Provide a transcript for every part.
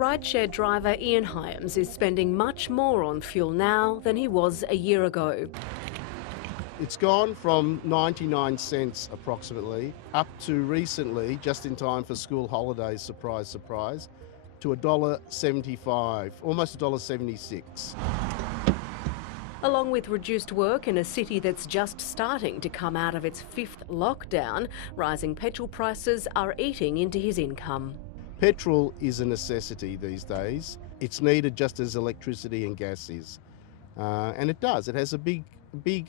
Rideshare driver Ian Hyams is spending much more on fuel now than he was a year ago. It's gone from 99 cents approximately up to recently, just in time for school holidays, surprise, surprise, to $1.75, almost $1.76. Along with reduced work in a city that's just starting to come out of its fifth lockdown, rising petrol prices are eating into his income. Petrol is a necessity these days. It's needed just as electricity and gas is. And it does. It has a big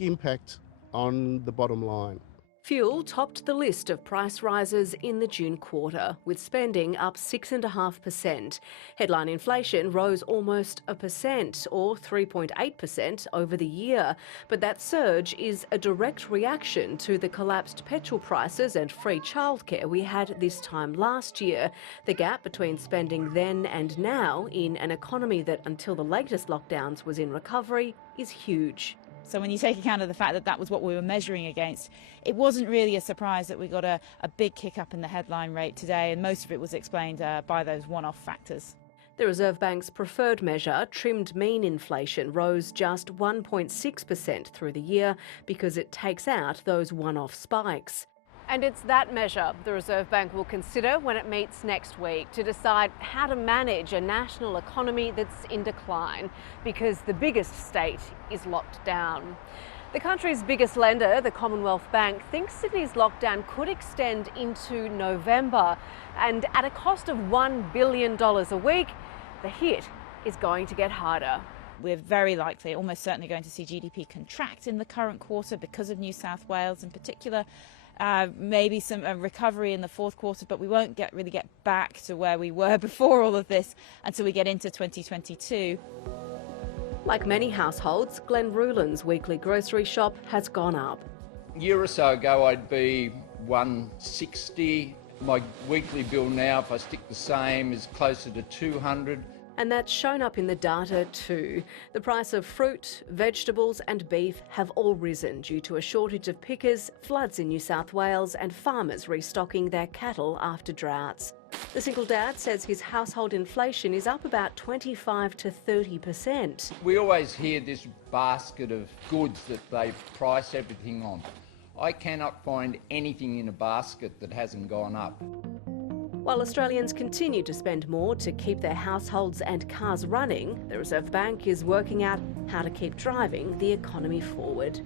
impact on the bottom line. Fuel topped the list of price rises in the June quarter, with spending up 6.5%. Headline inflation rose almost 1%, or 3.8% over the year. But that surge is a direct reaction to the collapsed petrol prices and free childcare we had this time last year. The gap between spending then and now, in an economy that until the latest lockdowns was in recovery, is huge. So when you take account of the fact that that was what we were measuring against, it wasn't really a surprise that we got a big kick up in the headline rate today, and most of it was explained by those one-off factors. The Reserve Bank's preferred measure, trimmed mean inflation, rose just 1.6% through the year because it takes out those one-off spikes. And it's that measure the Reserve Bank will consider when it meets next week to decide how to manage a national economy that's in decline because the biggest state is locked down. The country's biggest lender, the Commonwealth Bank, thinks Sydney's lockdown could extend into November, and at a cost of $1 billion a week, the hit is going to get harder. We're very likely, almost certainly going to see GDP contract in the current quarter because of New South Wales in particular. Maybe some recovery in the fourth quarter, but we won't really get back to where we were before all of this until we get into 2022. Like many households, Glenn Ruland's weekly grocery shop has gone up. A year or so ago I'd be $160. My weekly bill now, if I stick the same, is closer to $200. And that's shown up in the data too. The price of fruit, vegetables and beef have all risen due to a shortage of pickers, floods in New South Wales and farmers restocking their cattle after droughts. The single dad says his household inflation is up about 25 to 30%. We always hear this basket of goods that they price everything on. I cannot find anything in a basket that hasn't gone up. While Australians continue to spend more to keep their households and cars running, the Reserve Bank is working out how to keep driving the economy forward.